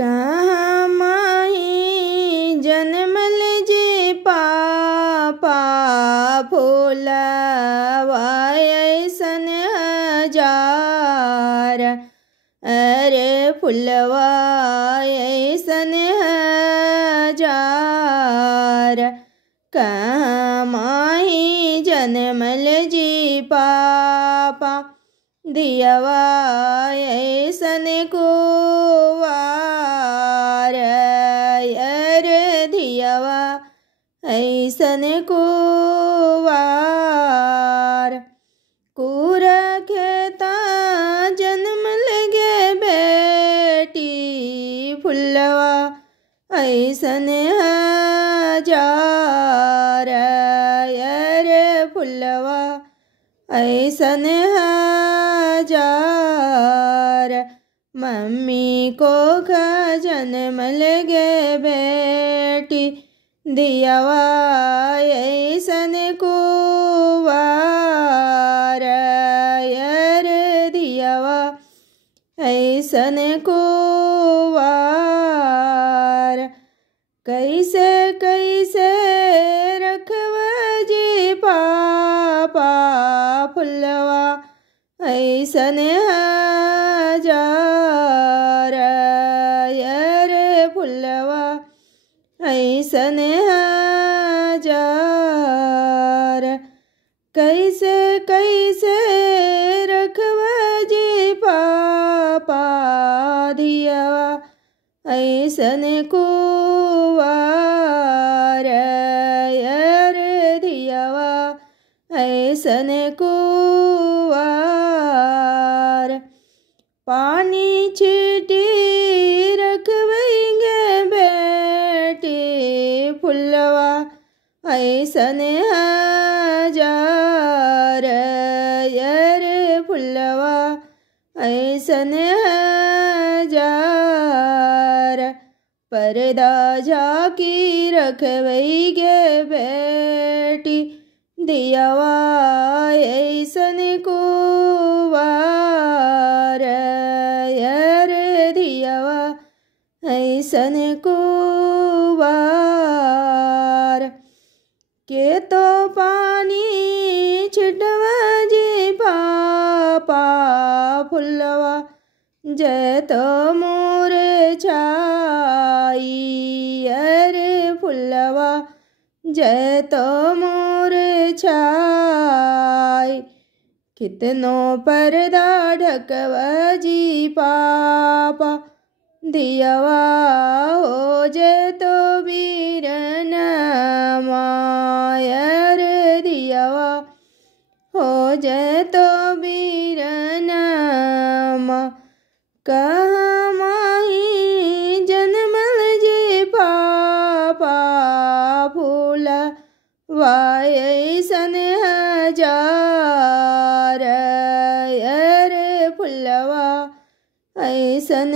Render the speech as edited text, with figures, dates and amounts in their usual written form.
कहाँ माही जन्मल जे पापा फूलवा ऐसन हजार। अरे फुलवा ऐसन हजार। कहाँ माही जन्मल जी पापा दियवा ऐसन कुवार। अरे दियवा ऐसन कुवार। कूर खेता जन्म लगे बेटी फुलवा ऐसन हजार। अरे फुलवा ऐसन हजार। मम्मी को जन्म लगे बेटी दियवा ऐसन कुवार। अरे दियवा ऐसन कुवार। कैसे कैसे रखवा जी पापा फुलवा ऐसन हजार। अरे फुलवा ऐसन हजार। कैसे कैसे रखवा जी पापा दियवा ऐसन कुवार। अरे दियवा ऐसन कुवार। पानी छीटी रखवेंगे बेटी फुलवा ऐसन हजार। अरे फुलवा ऐसन हजार। पर्दा झाकी रखवेंगे बेटी दियवा ऐसन कुवार। अरे दियवा ऐसन कुवार। के तो पानी छिटवा जी पापा फुलवा जय तो मोरे छाई। अरे फुलवा जय तो मोरे छाई। कितनो पर्दा ढकवा जी पापा दियवा हो जय तो बीरन मायर। दियवा हो जय तो बीरन मा। कहाँ माही जन्मल जी पापा फूलवा ऐसन हजार। अरे फुलवा ऐसन